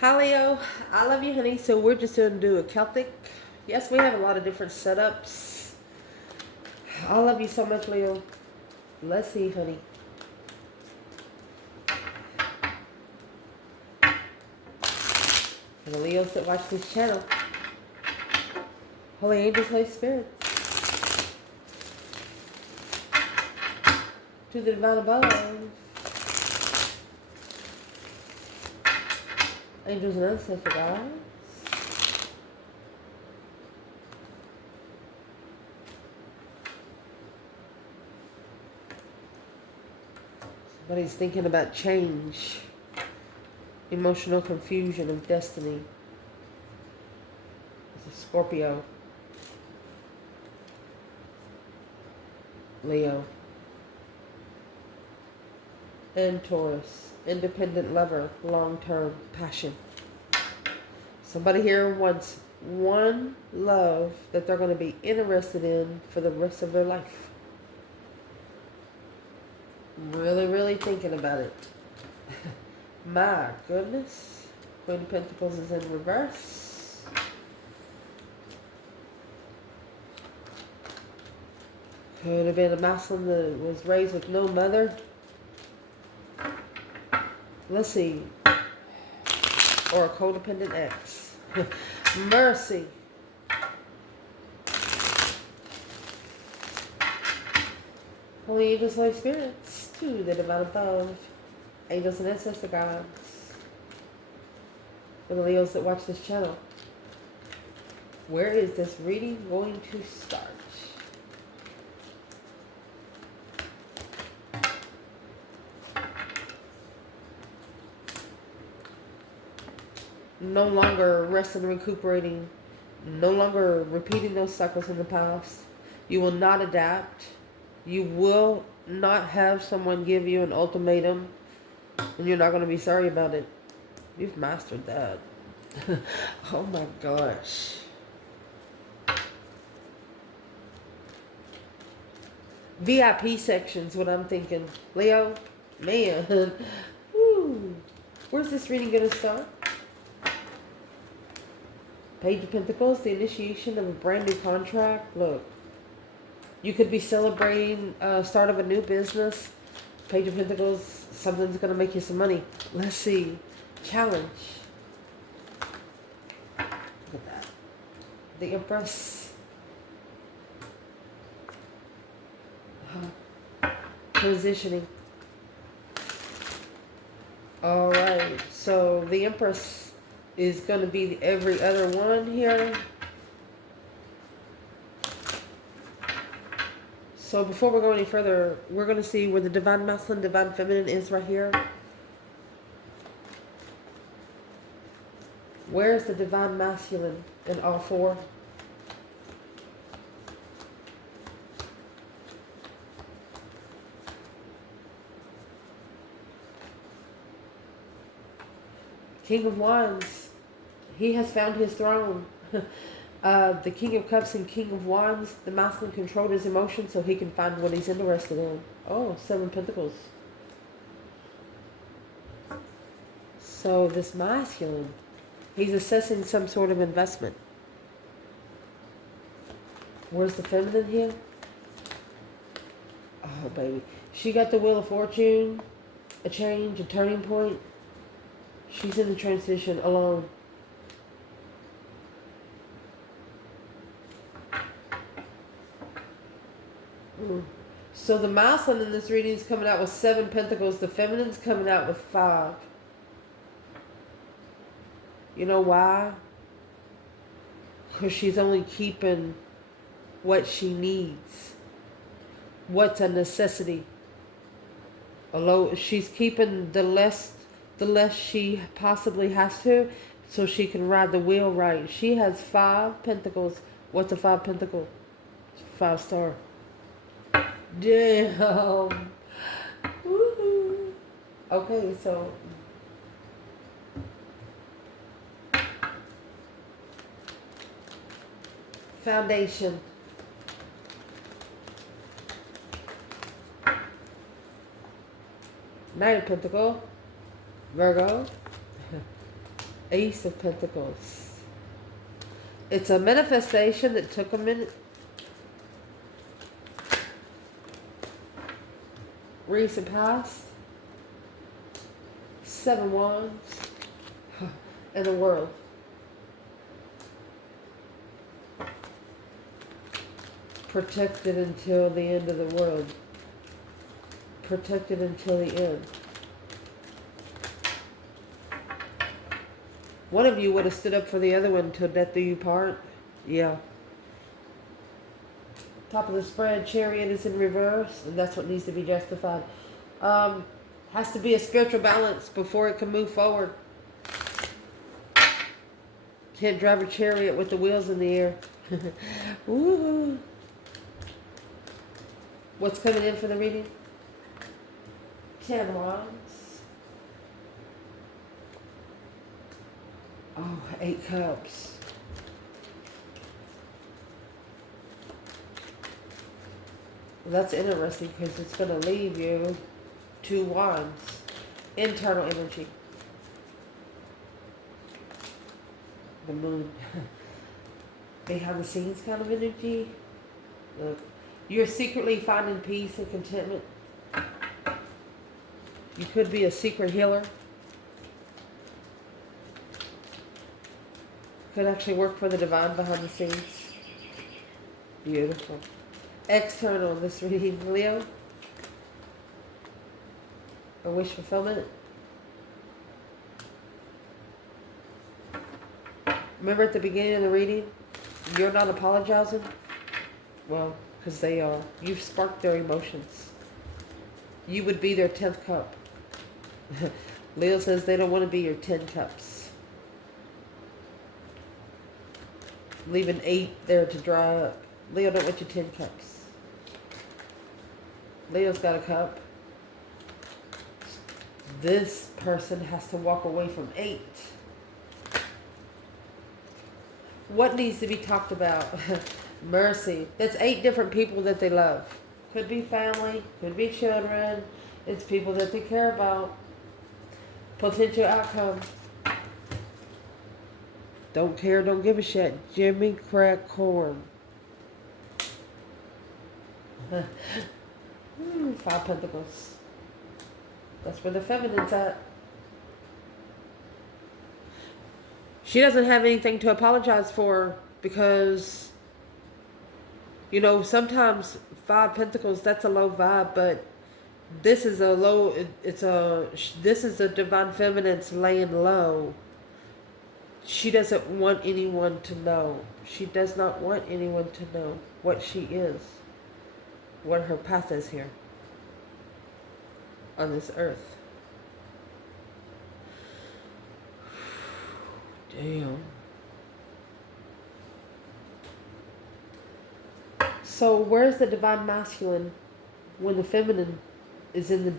Hi Leo, I love you honey. So we're just going to do a Celtic. Yes, we have a lot of different setups. I love you so much Leo. Let's see honey. And the Leos that watch this channel. Holy angels, Holy spirits. To the divine above. Angels and ancestor guides. Somebody's thinking about change. Emotional confusion of destiny. It's a Scorpio. Leo. And Taurus. Independent lover. Long-term passion. Somebody here wants one love that they're going to be interested in for the rest of their life. Really, really thinking about it. My goodness. Queen of Pentacles is in reverse. Could have been a Muslim that was raised with no mother. Let's see. Or a codependent ex. Mercy. Holy angels, Holy spirits, to the divine above. Angels and ancestor gods. For the Leos that watch this channel. Where is this reading going to start? No longer resting and recuperating. No longer repeating those cycles in the past. You will not adapt. You will not have someone give you an ultimatum and you're not going to be sorry about it. You've mastered that. Oh my gosh. VIP sections, what I'm thinking. Leo, man. Woo. Where's this reading going to start? Page of Pentacles, the initiation of a brand new contract. Look, you could be celebrating start of a new business. Page of Pentacles, something's going to make you some money. Let's see. Challenge. Look at that. The Empress. Transitioning. Alright, so the Empress is going to be every other one here. So before we go any further, we're going to see where the Divine Masculine, Divine Feminine is right here. Where's the Divine Masculine in all four? King of Wands, he has found his throne. The King of Cups and King of Wands, the masculine controlled his emotions so he can find what he's interested in. Oh, Seven Pentacles. So this masculine, he's assessing some sort of investment. Where's the feminine here? Oh, baby. She got the Wheel of Fortune, a change, a turning point. She's in the transition alone. So the masculine in this reading is coming out with 7 pentacles. The feminine's coming out with 5. You know why? Because she's only keeping what she needs. What's a necessity. Although she's keeping the less she possibly has to, so she can ride the wheel right. She has 5 pentacles. What's a 5 pentacle? 5 star. Damn. Woohoo. Okay, so foundation. Knight of Pentacle. Virgo. Ace of Pentacles. It's a manifestation that took a minute. Recent past. 7 Wands. And the World. Protected until the end of the world. Protected until the end. One of you would have stood up for the other one till death do you part. Yeah. Top of the spread, chariot is in reverse, and that's what needs to be justified. Has to be a spiritual balance before it can move forward. Can't drive a chariot with the wheels in the air. Woo-hoo. What's coming in for the reading? 10 Wands. Oh, 8 Cups. Well, that's interesting because it's going to leave you 2 Wands. Internal energy. The Moon. Behind the scenes kind of energy. Look. You're secretly finding peace and contentment. You could be a secret healer. Could actually work for the divine behind the scenes. Beautiful. External, this reading, Leo. A wish fulfillment. Remember at the beginning of the reading, you're not apologizing? Well, because they are. You've sparked their emotions. You would be their 10th cup. Leo says they don't want to be your 10 cups. Leaving 8 there to dry up. Leo don't want your 10 cups. Leo's got a cup. This person has to walk away from 8. What needs to be talked about? Mercy. That's 8 different people that they love. Could be family, could be children. It's people that they care about. Potential outcome. Don't care, don't give a shit. Jimmy Crack Corn. 5 Pentacles. That's where the feminine's at. She doesn't have anything to apologize for because, you know, sometimes 5 Pentacles, that's a low vibe, but this is a low, this is the divine feminine's laying low. She doesn't want anyone to know. She does not want anyone to know what she is, what her path is here on this earth. Damn. So where's the divine masculine when the feminine is in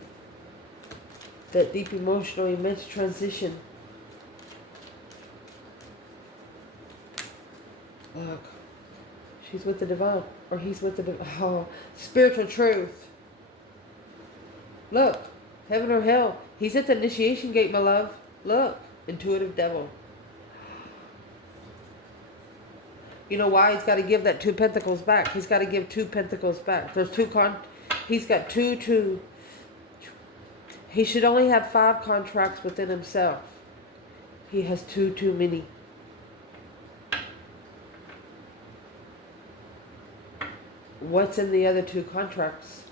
that deep emotional immense transition? Look, she's with the divine, or he's with the spiritual truth. Look, heaven or hell. He's at the initiation gate, my love. Look, intuitive devil. You know why? He's got to give that 2 Pentacles back. He's got to give 2 Pentacles back. There's he's got two. He should only have 5 contracts within himself. He has 2 too many. What's in the other 2 contracts?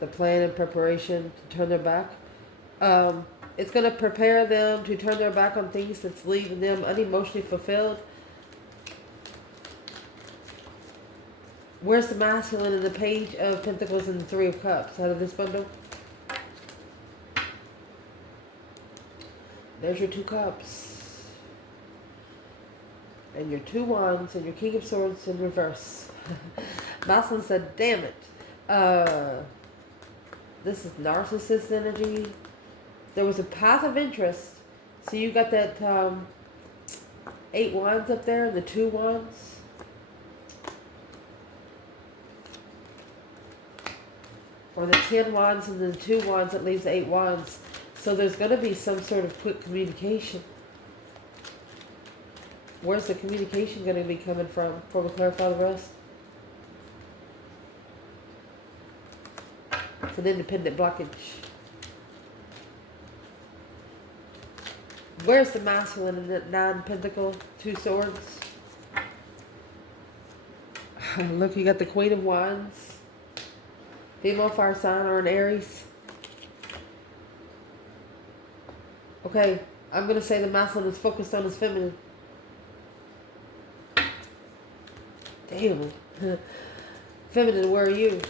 The plan and preparation to turn their back. It's going to prepare them to turn their back on things that's leaving them unemotionally fulfilled. Where's the masculine in the Page of Pentacles and the 3 of Cups out of this bundle? There's your 2 Cups. And your 2 Wands and your King of Swords in reverse. Masculine said, damn it. This is narcissist energy. There was a path of interest. So you got that 8 Wands up there and the 2 Wands. Or the 10 wands and then 2 wands, it leaves 8 wands. So there's going to be some sort of quick communication. Where's the communication going to be coming from? Before we clarify the rest. It's an independent blockage. Where's the masculine in that 9 pentacle, 2 swords? Look, you got the Queen of Wands. Female fire sign or an Aries. Okay, I'm going to say the masculine is focused on his feminine. Damn. Feminine, where are you?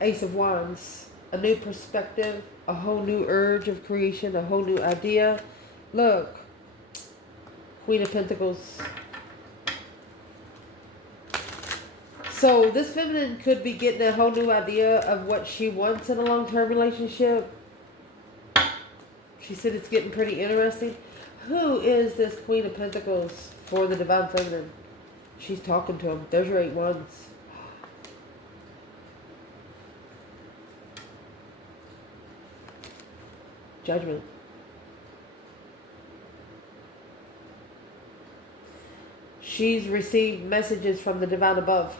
Ace of Wands. A new perspective. A whole new urge of creation. A whole new idea. Look. Queen of Pentacles. So this feminine could be getting a whole new idea of what she wants in a long-term relationship. She said it's getting pretty interesting. Who is this Queen of Pentacles for the Divine Feminine? She's talking to him. There's your 8 wands. Judgment. She's received messages from the divine above.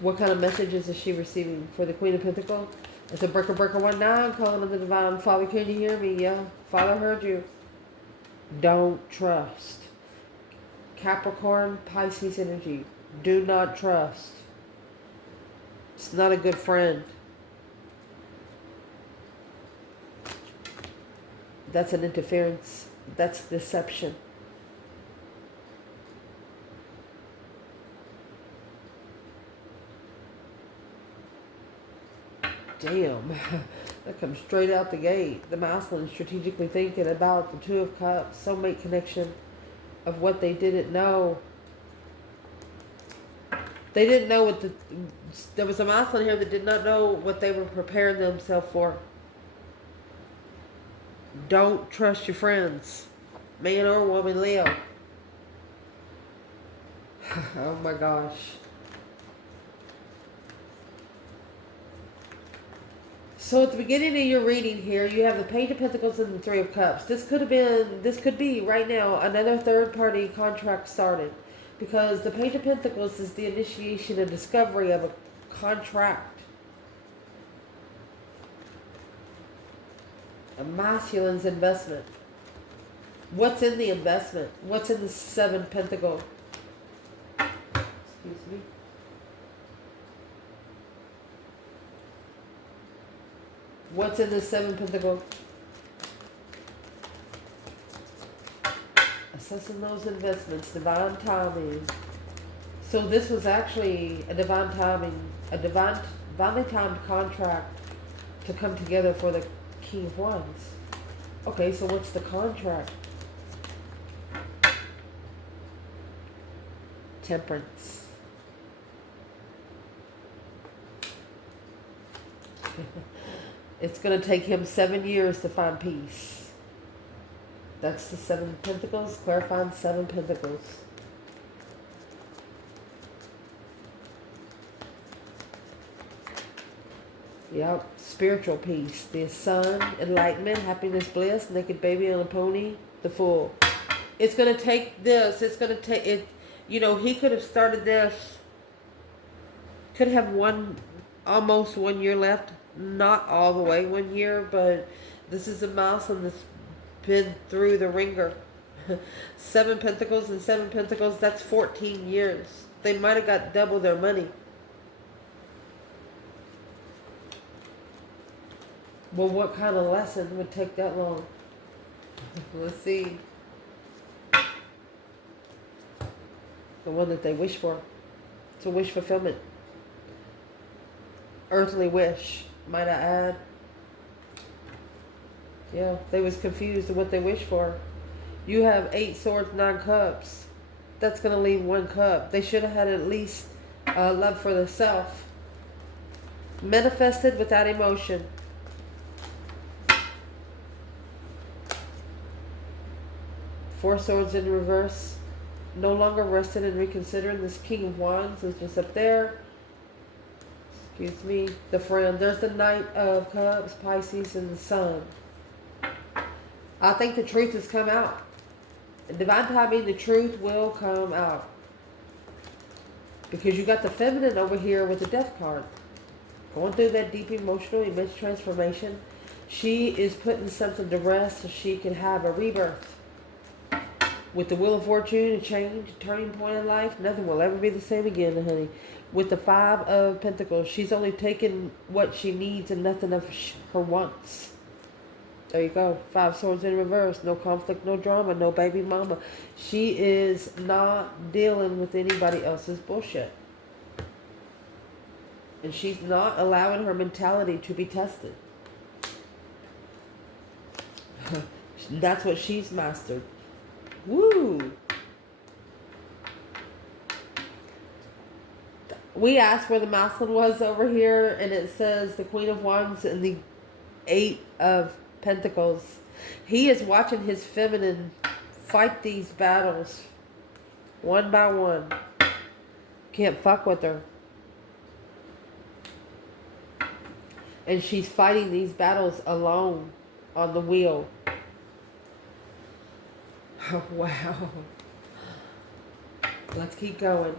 What kind of messages is she receiving for the Queen of Pentacles? It's a breaker 19 calling on the divine. Father, can you hear me? Yeah. Father heard you. Don't trust. Capricorn, Pisces energy. Do not trust. It's not a good friend. That's an interference. That's deception. Damn. That comes straight out the gate. The masculine strategically thinking about the 2 of Cups. Soulmate connection of what they didn't know. They didn't know what there was a masculine here that did not know what they were preparing themselves for. Don't trust your friends. Man or woman, Leo. Oh my gosh. So at the beginning of your reading here, you have the Page of Pentacles and the 3 of Cups. This could be right now another third-party contract started. Because the Page of Pentacles is the initiation and discovery of a contract. A masculine's investment. What's in the investment? What's in the 7 Pentacle? Excuse me. What's in the 7 Pentacle? Assessing those investments, divine timing. So this was actually a divine timing, a divinely timed contract to come together for the King of Wands. Okay, so what's the contract? Temperance. It's going to take him 7 years to find peace. That's the 7 Pentacles, clarifying 7 Pentacles. Yep, spiritual peace. The sun, enlightenment, happiness, bliss, naked baby on a pony, the Fool. It's going to take this. It's going to take it. You know, he could have started this. Could have almost 1 year left. Not all the way 1 year, but this is a milestone that's been through the ringer. 7 Pentacles and 7 Pentacles, that's 14 years. They might have got double their money. Well, what kind of lesson would take that long? Let's see. The one that they wish for. It's a wish fulfillment. Earthly wish, might I add. Yeah, they was confused of what they wish for. You have 8 swords, 9 cups. That's going to leave 1 cup. They should have had at least love for the self. Manifested without emotion. Four swords in reverse. No longer resting and reconsidering. This King of Wands is just up there. Excuse me. The Friend. There's the Knight of Cups, Pisces, and the Sun. I think the truth has come out. In divine timing, the truth will come out. Because you got the Feminine over here with the Death card. Going through that deep emotional, immense transformation. She is putting something to rest so she can have a rebirth. With the Wheel of Fortune, a change, a turning point in life, nothing will ever be the same again, honey. With the Five of Pentacles, she's only taking what she needs and nothing of her wants. There you go. 5 Swords in reverse. No conflict, no drama, no baby mama. She is not dealing with anybody else's bullshit. And she's not allowing her mentality to be tested. That's what she's mastered. Woo! We asked where the masculine was over here, and it says the Queen of Wands and the 8 of Pentacles. He is watching his feminine fight these battles one by one. Can't fuck with her. And she's fighting these battles alone on the wheel. Oh, wow. Let's keep going.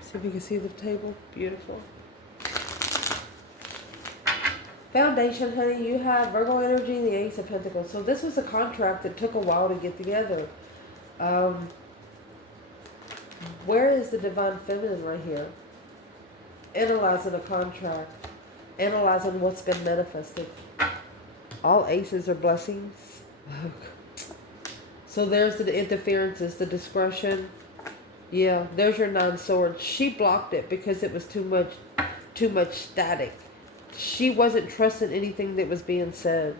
See if you can see the table. Beautiful. Foundation, honey, you have Virgo energy, the Ace of Pentacles. So this was a contract that took a while to get together. Where is the Divine Feminine right here? Analyzing a contract. Analyzing what's been manifested. All aces are blessings. So there's the interferences, the discretion. Yeah, there's your 9 swords. She blocked it because it was too much static. She wasn't trusting anything that was being said.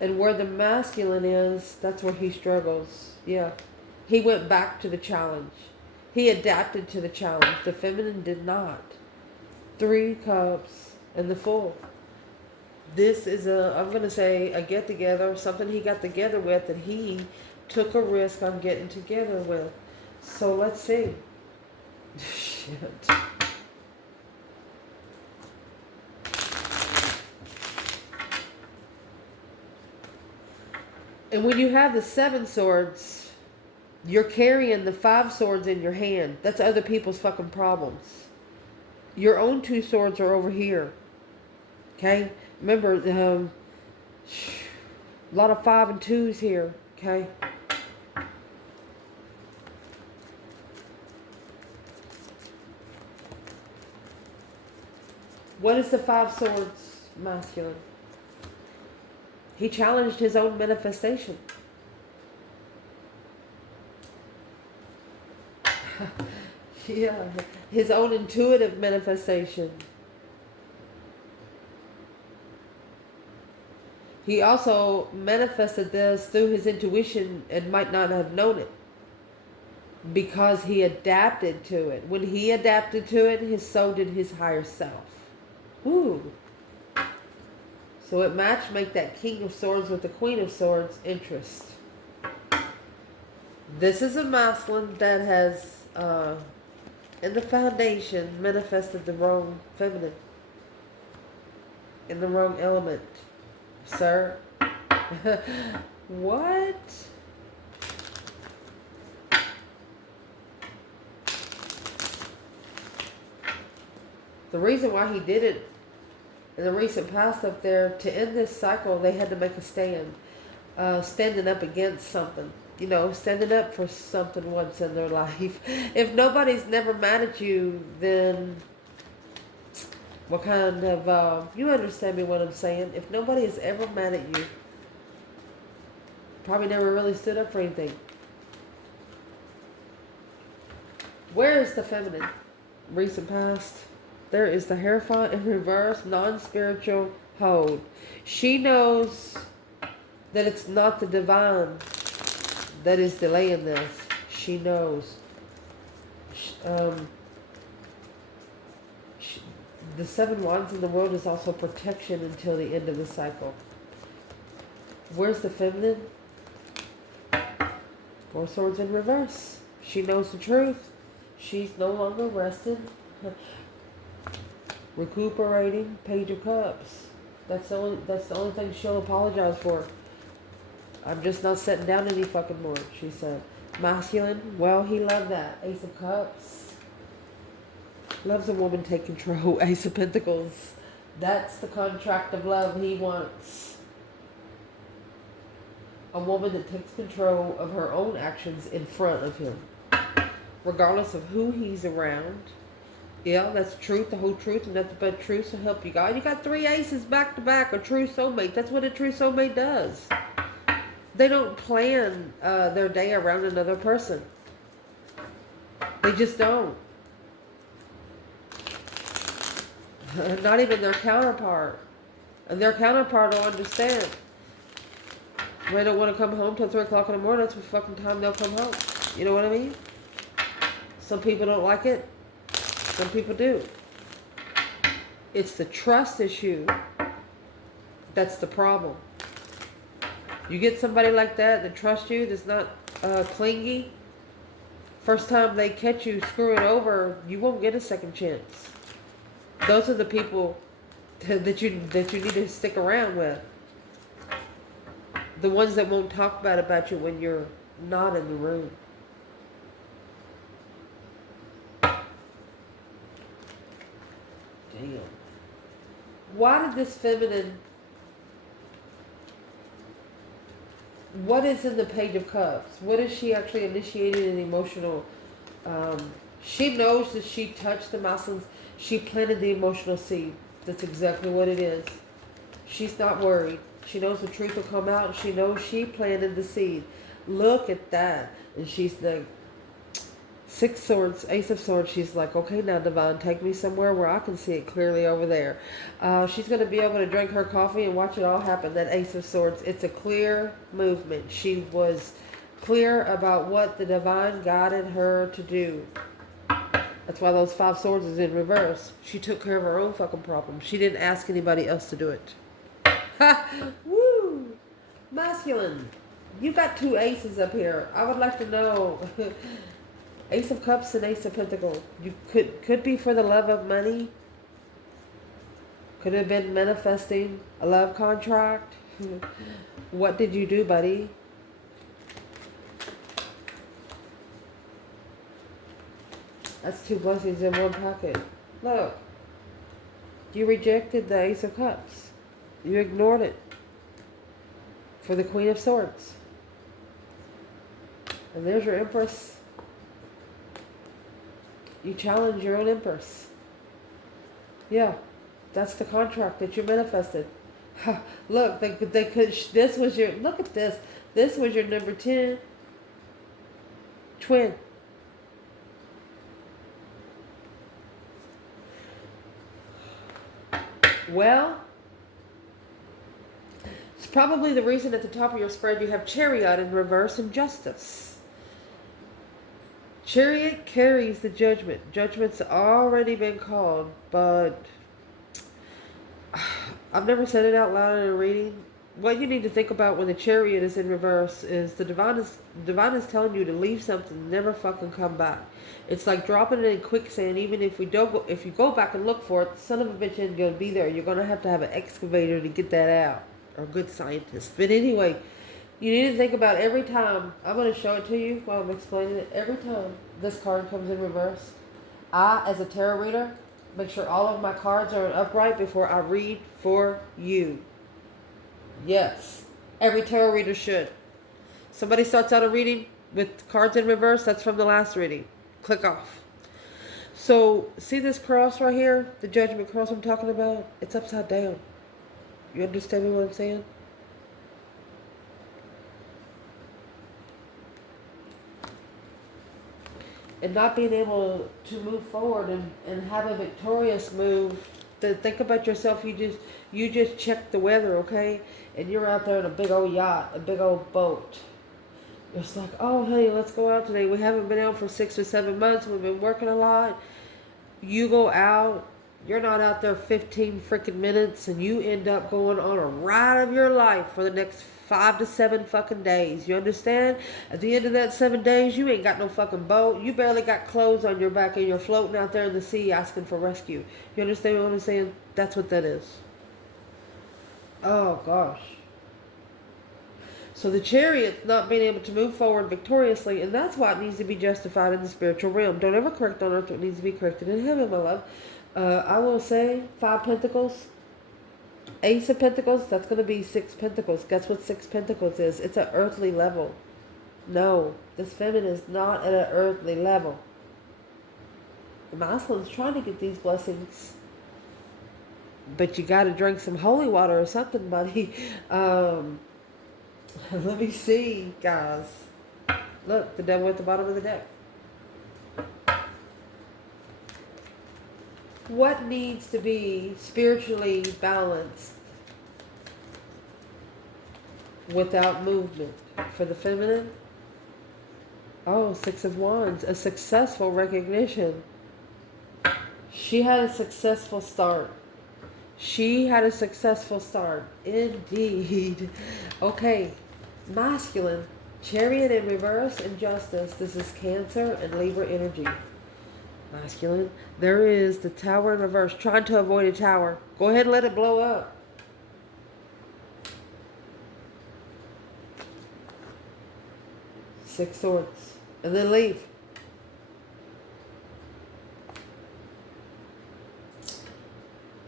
And where the masculine is, that's where he struggles. Yeah. He went back to the challenge. He adapted to the challenge. The feminine did not. 3 cups and the Fool. This is I'm going to say, a get-together, something he got together with that he took a risk on getting together with. So let's see. Shit. And when you have the 7 swords, you're carrying the 5 swords in your hand. That's other people's fucking problems. Your own 2 swords are over here. Okay? Remember, a lot of 5 and 2s here. Okay? What is the 5 swords masculine? He challenged his own manifestation. Yeah, his own intuitive manifestation. He also manifested this through his intuition and might not have known it. Because he adapted to it. When he adapted to it, so did his higher self. Ooh. So it matched make that King of Swords with the Queen of Swords interest. This is a masculine that has, in the foundation, manifested the wrong feminine. In the wrong element. Sir. What? The reason why he did it in the recent past up there, to end this cycle, they had to make a stand. Standing up against something. You know, standing up for something once in their life. If nobody's never mad at you, then what kind of, you understand me what I'm saying? If nobody has ever mad at you, probably never really stood up for anything. Where is the feminine? Recent past. There is the Hierophant in reverse, non-spiritual hold. She knows that it's not the divine that is delaying this. She knows. The 7 wands in the world is also protection until the end of the cycle. Where's the feminine? 4 swords in reverse. She knows the truth. She's no longer rested. Recuperating. Page of Cups. That's the only thing she'll apologize for. I'm just not sitting down any fucking more, she said. Masculine, well, he loved that. Ace of Cups. Loves a woman take control. Ace of Pentacles. That's the contract of love he wants. A woman that takes control of her own actions in front of him. Regardless of who he's around. Yeah, that's the truth, the whole truth, and nothing but truth to help you guys. You got 3 aces back to back, a true soulmate. That's what a true soulmate does. They don't plan their day around another person. They just don't. Not even their counterpart. And their counterpart will understand. They don't want to come home till 3 o'clock in the morning. That's what fucking time they'll come home. You know what I mean? Some people don't like it. Some people do. It's the trust issue that's the problem. You get somebody like that trusts you, that's not clingy. First time they catch you screwing over, you won't get a second chance. Those are the people that you need to stick around with. The ones that won't talk bad about you when you're not in the room. Damn. Why did this feminine... What is in the Page of Cups? What is she actually initiating an emotional... she knows that she touched the muscles. She planted the emotional seed. That's exactly what it is. She's not worried. She knows the truth will come out. And she knows she planted the seed. Look at that. And she's the 6 swords, Ace of Swords. She's like, okay, now Divine, take me somewhere where I can see it clearly over there. She's going to be able to drink her coffee and watch it all happen. That Ace of Swords, it's a clear movement. She was clear about what the Divine guided her to do. That's why those 5 swords is in reverse. She took care of her own fucking problem. She didn't ask anybody else to do it. Woo! Masculine. You got 2 aces up here. I would like to know. Ace of Cups and Ace of Pentacles. You could be for the love of money. Could have been manifesting a love contract. What did you do, buddy? That's 2 blessings in one packet. Look. You rejected the Ace of Cups. You ignored it. For the Queen of Swords. And there's your Empress. You challenge your own Empress. Yeah. That's the contract that you manifested. Look, they could, this was your, look at this. This was your number 10 twin. Well, it's probably the reason at the top of your spread you have Chariot in reverse and Justice. Chariot carries the judgment. Judgment's already been called, but I've never said it out loud in a reading. What you need to think about when the Chariot is in reverse is the Divine is telling you to leave something and never fucking come back. It's like dropping it in quicksand. Even if you go back and look for it, the son of a bitch ain't gonna be there. You're gonna have an excavator to get that out, or a good scientist. But anyway, you need to think about every time. I'm gonna show it to you while I'm explaining it. Every time this card comes in reverse, I, as a tarot reader, make sure all of my cards are upright before I read for you. Yes, every tarot reader should. Somebody starts out a reading with cards in reverse, that's from the last reading. Click off. So, see this cross right here? The judgment cross I'm talking about? It's upside down. You understand me what I'm saying? And not being able to move forward and have a victorious move. To think about yourself, you just checked the weather, okay? And you're out there in a big old yacht, a big old boat. It's like, oh, hey, let's go out today. We haven't been out for 6 or 7 months. We've been working a lot. You go out. You're not out there 15 freaking minutes. And you end up going on a ride of your life for the next 5 to 7 fucking days. You understand? At the end of that 7 days, you ain't got no fucking boat. You barely got clothes on your back and you're floating out there in the sea asking for rescue. You understand what I'm saying? That's what that is. Oh, gosh. So the chariot not being able to move forward victoriously, and that's why it needs to be justified in the spiritual realm. Don't ever correct on earth what needs to be corrected in heaven, my love. I will say 5 pentacles, Ace of Pentacles, that's going to be 6 pentacles. Guess what 6 pentacles is? It's an earthly level. No, this feminine is not at an earthly level. The masculine's trying to get these blessings. But you got to drink some holy water or something, buddy. Let me see, guys. Look, the devil at the bottom of the deck. What needs to be spiritually balanced without movement? For the feminine? Oh, 6 of Wands. A successful recognition. She had a successful start. She had a successful start. Indeed. Okay. Masculine. Chariot in reverse and Justice. This is Cancer and Libra energy. Masculine. There is the Tower in reverse. Trying to avoid a tower. Go ahead and let it blow up. Six Swords. And then leave.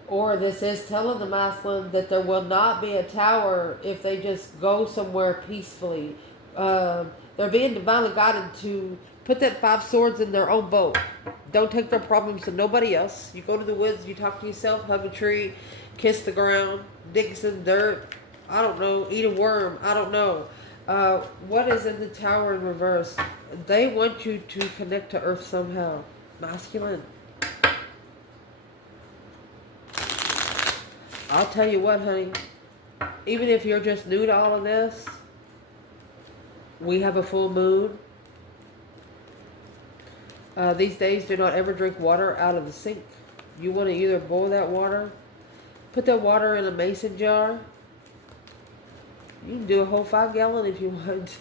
Or this is telling the masculine that there will not be a tower if they just go somewhere peacefully. They're being divinely guided to put that 5 swords in their own boat. Don't take their problems to nobody else. You go to the woods, you talk to yourself, hug a tree, kiss the ground, dig some dirt. I don't know, eat a worm. I don't know. What is in the Tower in reverse? They want you to connect to earth somehow. Masculine. I'll tell you what, honey. Even if you're just new to all of this, we have a full moon. These days, do not ever drink water out of the sink. You want to either boil that water, put that water in a mason jar. You can do a whole 5 gallon if you want.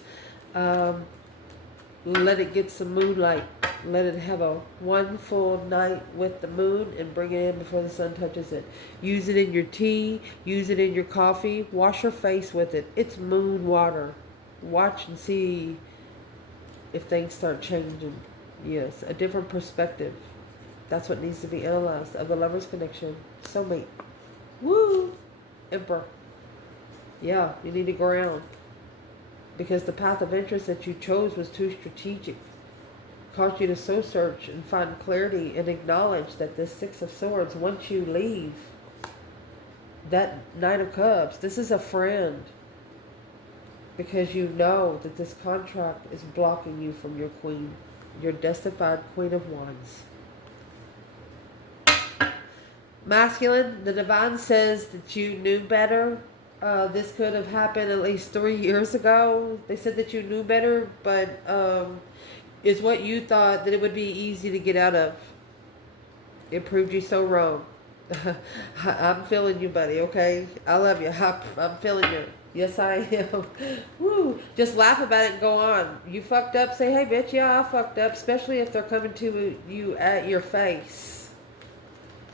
Let it get some moonlight. Let it have a one full night with the moon and bring it in before the sun touches it. Use it in your tea. Use it in your coffee. Wash your face with it. It's moon water. Watch and see if things start changing. Yes, a different perspective. That's what needs to be analyzed of the lover's connection. Soulmate. Woo! Emperor. Yeah, you need to ground. Because the path of interest that you chose was too strategic. Caused you to soul search and find clarity and acknowledge that this 6 of Swords, once you leave, that Knight of Cups, this is a friend. Because you know that this contract is blocking you from your queen. Your destified Queen of Wands. Masculine, the divine says that you knew better. This could have happened at least 3 years ago. They said that you knew better, but is what you thought that it would be easy to get out of. It proved you so wrong. I'm feeling you, buddy, okay? I love you. I'm feeling you. Yes, I am. Woo. Just laugh about it and go on. You fucked up, say, hey, bitch, yeah, I fucked up. Especially if they're coming to you at your face.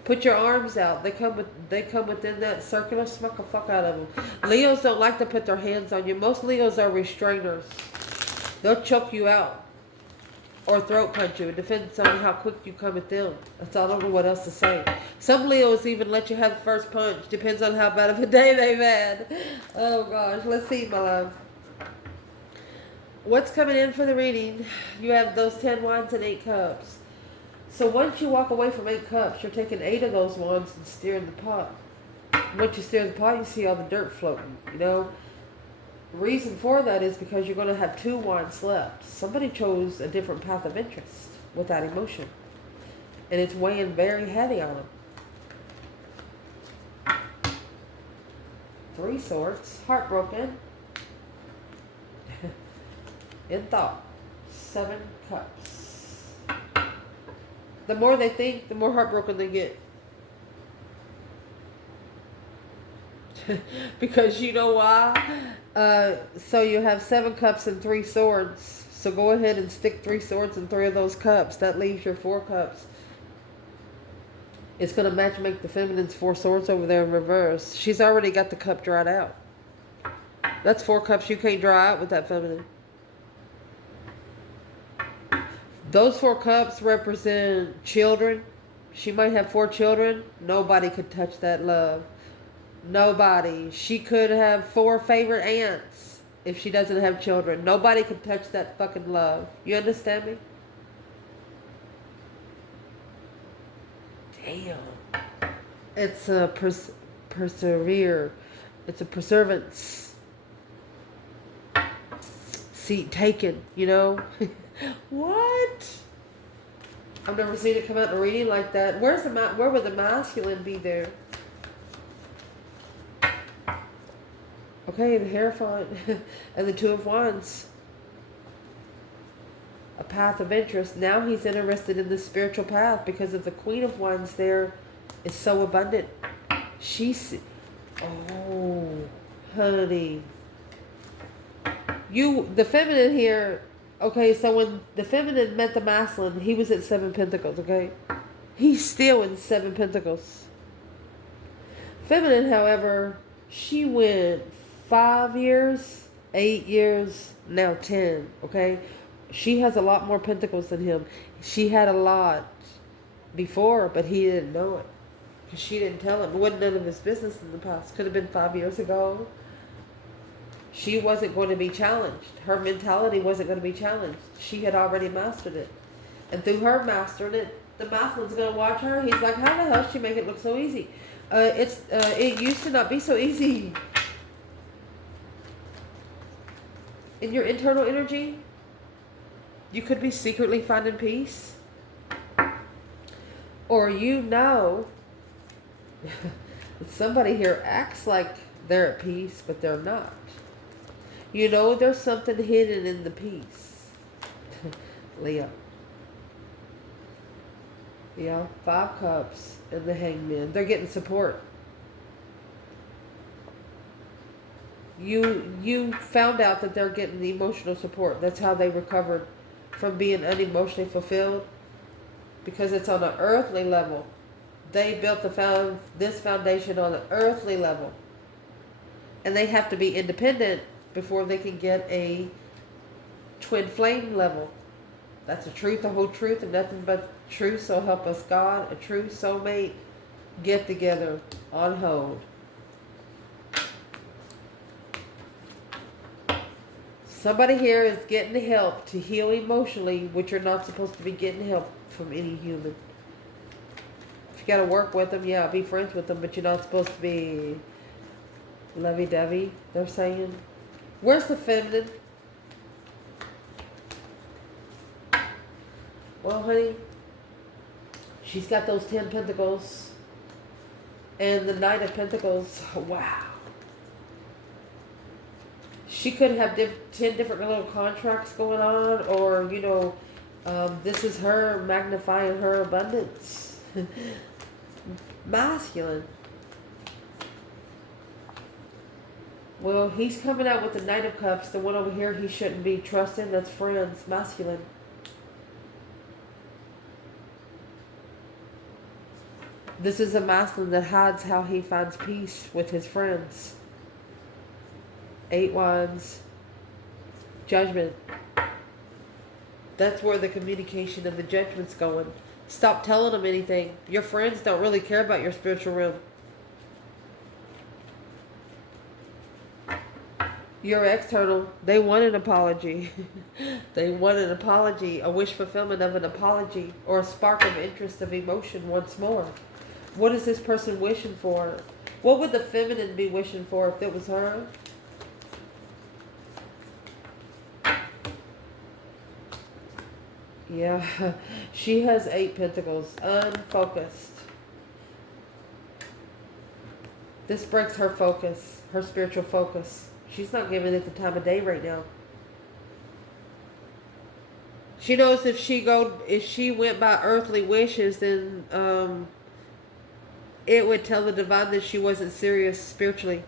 Put your arms out. They come within that circular, smack the fuck out of them. Leos don't like to put their hands on you. Most Leos are restrainers. They'll choke you out. Or throat punch you. It depends on how quick you come at them. I don't know what else to say. Some Leos even let you have the first punch. Depends on how bad of a day they've had. Oh gosh. Let's see, my love. What's coming in for the reading? You have those 10 wands and 8 cups. So once you walk away from 8 cups, you're taking 8 of those wands and steering the pot. Once you steer the pot, you see all the dirt floating, you know. Reason for that is because you're going to have 2 wands left. Somebody chose a different path of interest with that emotion. And it's weighing very heavy on them. 3 swords. Heartbroken. In thought. 7 cups. The more they think, the more heartbroken they get. Because you know why? So you have 7 cups and 3 swords. So go ahead and stick 3 swords in 3 of those cups. That leaves your 4 cups. It's going to match make the feminine's 4 swords over there in reverse. She's already got the cup dried out. That's 4 cups you can't dry out with that feminine. Those 4 cups represent children. She might have 4 children. Nobody could touch that love. Nobody. She could have 4 favorite aunts if she doesn't have children. Nobody could touch that fucking love. You understand me? Damn. It's a persevere. It's a perseverance. Seat taken, you know? What? I've never seen it come out in a reading like that. Where would the masculine be there? Okay, the Hierophant and the 2 of Wands. A path of interest. Now he's interested in the spiritual path because of the Queen of Wands there is so abundant. Oh, honey. The feminine here, okay, so when the feminine met the masculine, he was at 7 Pentacles, okay? He's still in 7 Pentacles. Feminine, however, she went 5 years, 8 years, now 10, okay? She has a lot more pentacles than him. She had a lot before, but he didn't know it. Because she didn't tell him. It wasn't none of his business in the past. Could have been 5 years ago. She wasn't going to be challenged. Her mentality wasn't going to be challenged. She had already mastered it. And through her mastering it, the masculine's going to watch her. He's like, how the hell did she make it look so easy? It used to not be so easy. In your internal energy, you could be secretly finding peace. Or you know that somebody here acts like they're at peace, but they're not. You know there's something hidden in the peace. Leo. Yeah, 5 cups and the Hangman. They're getting support. You found out that they're getting the emotional support. That's how they recovered from being unemotionally fulfilled. Because it's on an earthly level. They built this foundation on an earthly level. And they have to be independent before they can get a twin flame level. That's the truth, the whole truth, and nothing but truth. So help us God, a true soulmate get together on hold. Somebody here is getting help to heal emotionally, which you're not supposed to be getting help from any human. If you got to work with them, yeah, be friends with them, but you're not supposed to be lovey-dovey, they're saying. Where's the feminine? Well, honey, she's got those 10 pentacles and the Knight of Pentacles. Wow. She could have 10 different little contracts going on, or, you know, this is her magnifying her abundance. Masculine. Well, he's coming out with the Knight of Cups. The one over here he shouldn't be trusting. That's friends. Masculine. This is a masculine that hides how he finds peace with his friends. 8 Wands. Judgment. That's where the communication and the judgment's going. Stop telling them anything. Your friends don't really care about your spiritual realm. Your external, they want an apology. They want an apology, a wish fulfillment of an apology, or a spark of interest of emotion once more. What is this person wishing for? What would the feminine be wishing for if it was her? Yeah, she has 8 pentacles, unfocused. This breaks her focus, her spiritual focus. She's not giving it the time of day right now. She knows if she went by earthly wishes, then it would tell the divine that she wasn't serious spiritually.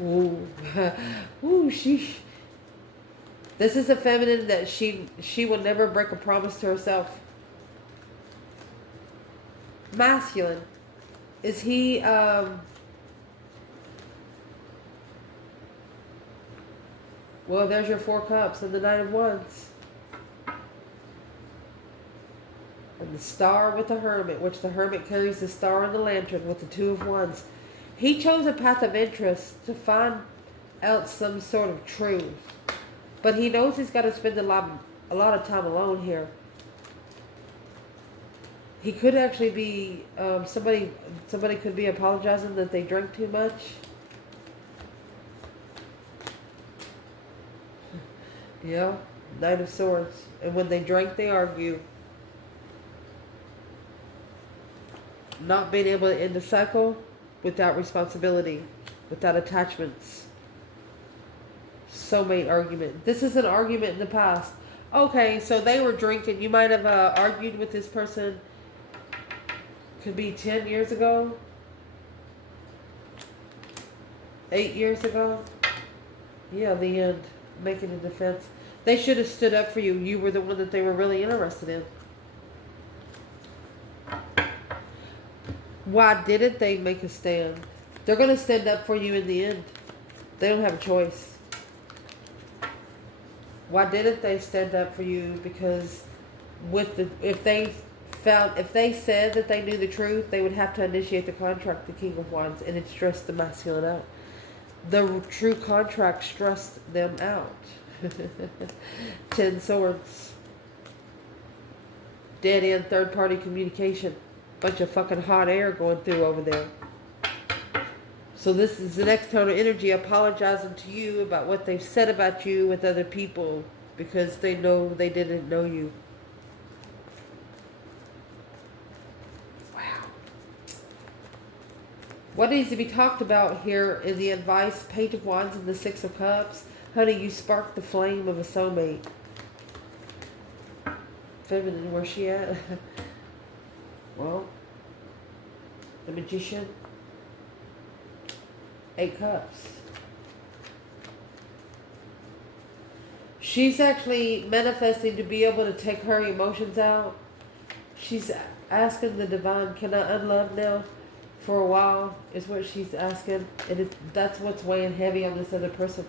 Ooh. Ooh, this is a feminine that she will never break a promise to herself. Masculine. Is he well, there's your 4 cups and the Knight of Wands. And the Star with the Hermit, which the Hermit carries the star and the lantern with the 2 of Wands. He chose a path of interest to find out some sort of truth. But he knows he's got to spend a lot of time alone here. He could actually be, somebody could be apologizing that they drank too much. Yeah, Knight of Swords. And when they drink, they argue. Not being able to end the cycle without responsibility, without attachments. Soulmate argument. This is an argument in the past. Okay, so they were drinking. You might have argued with this person. Could be 10 years ago. 8 years ago. Yeah, the end. Making a defense. They should have stood up for you. You were the one that they were really interested in. Why didn't they make a stand? They're going to stand up for you in the end. They don't have a choice. Why didn't they stand up for you? Because if they said that they knew the truth, they would have to initiate the contract, the King of Wands, and it stressed the masculine out. The true contract stressed them out. 10 Swords. Dead end third party communication. Bunch of fucking hot air going through over there. So this is the external energy apologizing to you about what they've said about you with other people because they know they didn't know you. Wow. What needs to be talked about here in the advice, Page of Wands and the 6 of Cups. Honey, you sparked the flame of a soulmate. Feminine, where's she at? Well, the Magician. 8 Cups. She's actually manifesting to be able to take her emotions out. She's asking the divine, can I unlove now for a while? Is what she's asking. And that's what's weighing heavy on this other person.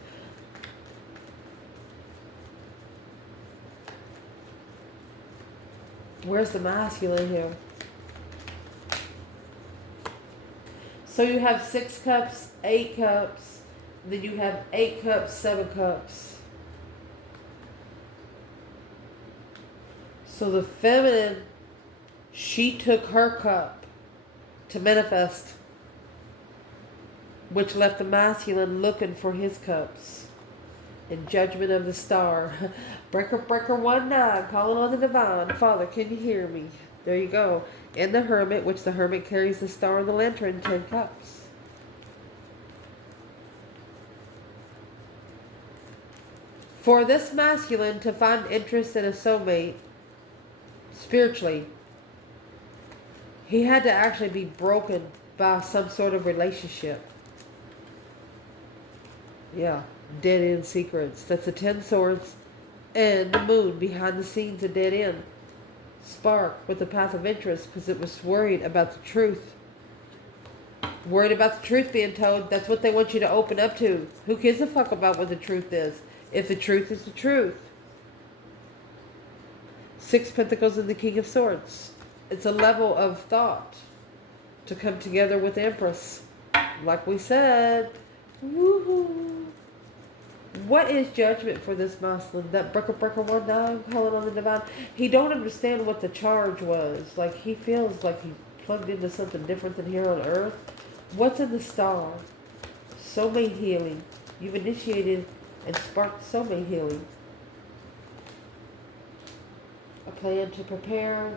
Where's the masculine here? So you have 6 cups, 8 cups, then you have 8 cups, 7 cups. So the feminine, she took her cup to manifest, which left the masculine looking for his cups. In judgment of the star. Breaker, breaker, 1-9, calling on the divine. Father, can you hear me? There you go. And the Hermit, which the Hermit carries the star and the lantern, 10 cups. For this masculine to find interest in a soulmate, spiritually, he had to actually be broken by some sort of relationship. Yeah, dead end secrets. That's the 10 Swords and the Moon behind the scenes, a dead end. Spark with the path of interest because it was worried about the truth. Worried about the truth being told. That's what they want you to open up to. Who gives a fuck about what the truth is? If the truth is the truth. 6 Pentacles and the King of Swords. It's a level of thought to come together with Empress. Like we said. Woohoo. What is judgment for this masculine? That breaker 1-9 calling on the divine. He don't understand what the charge was. Like he feels like he plugged into something different than here on earth. What's in the star? Soulmate healing. You've initiated and sparked soulmate healing. A plan to prepare.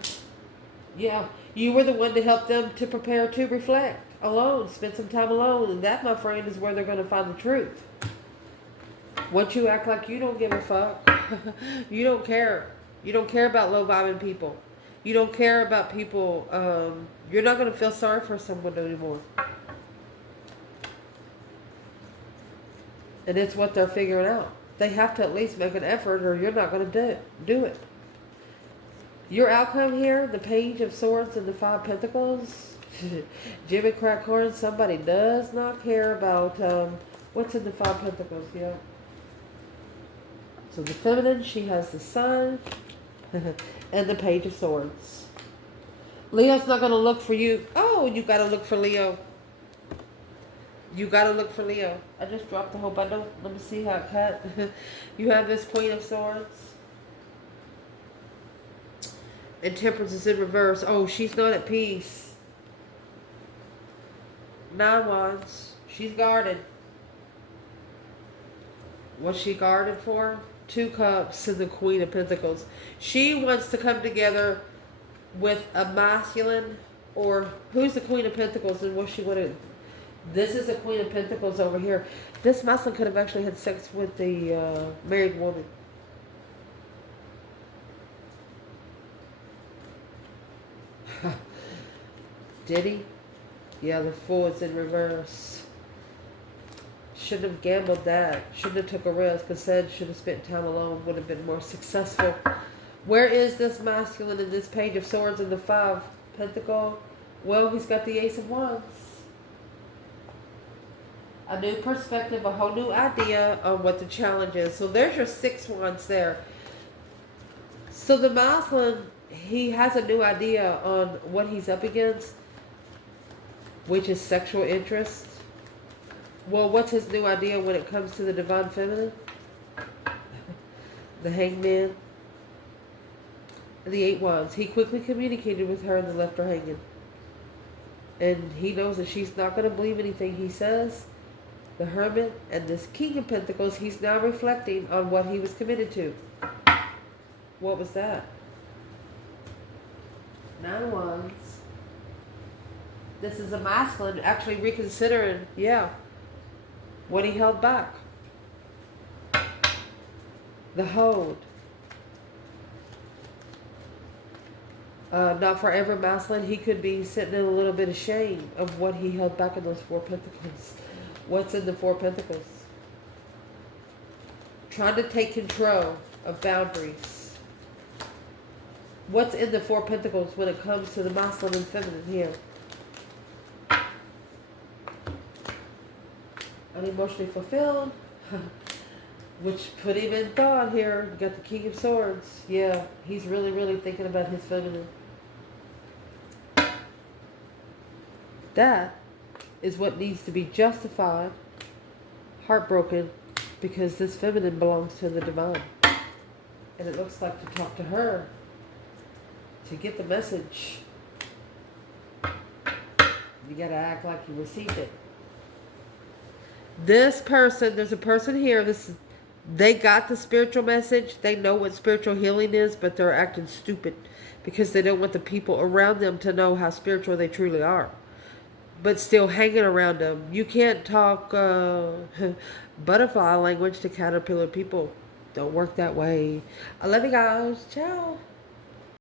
Yeah, you were the one to help them to prepare to reflect. Alone. Spend some time alone. And that, my friend, is where they're going to find the truth. Once you act like you don't give a fuck, you don't care. You don't care about low vibing people. You don't care about people. You're not going to feel sorry for someone anymore. And it's what they're figuring out. They have to at least make an effort or you're not going to do it. Your outcome here, the Page of Swords and the Five Pentacles. Jimmy Crack Horn, somebody does not care about what's in the Five Pentacles. Yeah. So the feminine, she has the Sun and the Page of Swords. Leo's not going to look for you. Oh, you got to look for Leo. You got to look for Leo. I just dropped the whole bundle. Let me see how it cut. You have this Queen of Swords. And Temperance is in reverse. Oh, she's not at peace. 9 Wands. She's guarded. What's she guarded for? 2 Cups and the Queen of Pentacles. She wants to come together with a masculine, or who's the Queen of Pentacles and what she wanted. This is a Queen of Pentacles over here. This masculine could have actually had sex with the married woman. Did he? Yeah, the Fool is in reverse. Shouldn't have gambled that. Shouldn't have took a risk. Instead, should have spent time alone. Would have been more successful. Where is this masculine in this Page of Swords and the 5 Pentacle? Well, he's got the Ace of Wands. A new perspective, a whole new idea on what the challenge is. So there's your 6 Wands there. So the masculine, he has a new idea on what he's up against, which is sexual interest. Well, what's his new idea when it comes to the Divine Feminine? The Hangman. The 8 Wands. He quickly communicated with her and left her hanging. And he knows that she's not going to believe anything he says. The Hermit and this King of Pentacles, he's now reflecting on what he was committed to. What was that? 9 Wands. This is a masculine actually reconsidering, yeah, what he held back. The Hold. Not forever masculine. He could be sitting in a little bit of shame of what he held back in those 4 Pentacles. What's in the 4 Pentacles? Trying to take control of boundaries. What's in the 4 Pentacles when it comes to the masculine and feminine here? Unemotionally fulfilled. Which put him in thought here. You got the King of Swords. Yeah, he's really, really thinking about his feminine. That is what needs to be justified, heartbroken, because this feminine belongs to the divine. And it looks like to talk to her, to get the message, you got to act like you received it. This person, there's a person here, they got the spiritual message. They know what spiritual healing is, but they're acting stupid because they don't want the people around them to know how spiritual they truly are. But still hanging around them. You can't talk butterfly language to caterpillar people. Don't work that way. I love you guys. Ciao.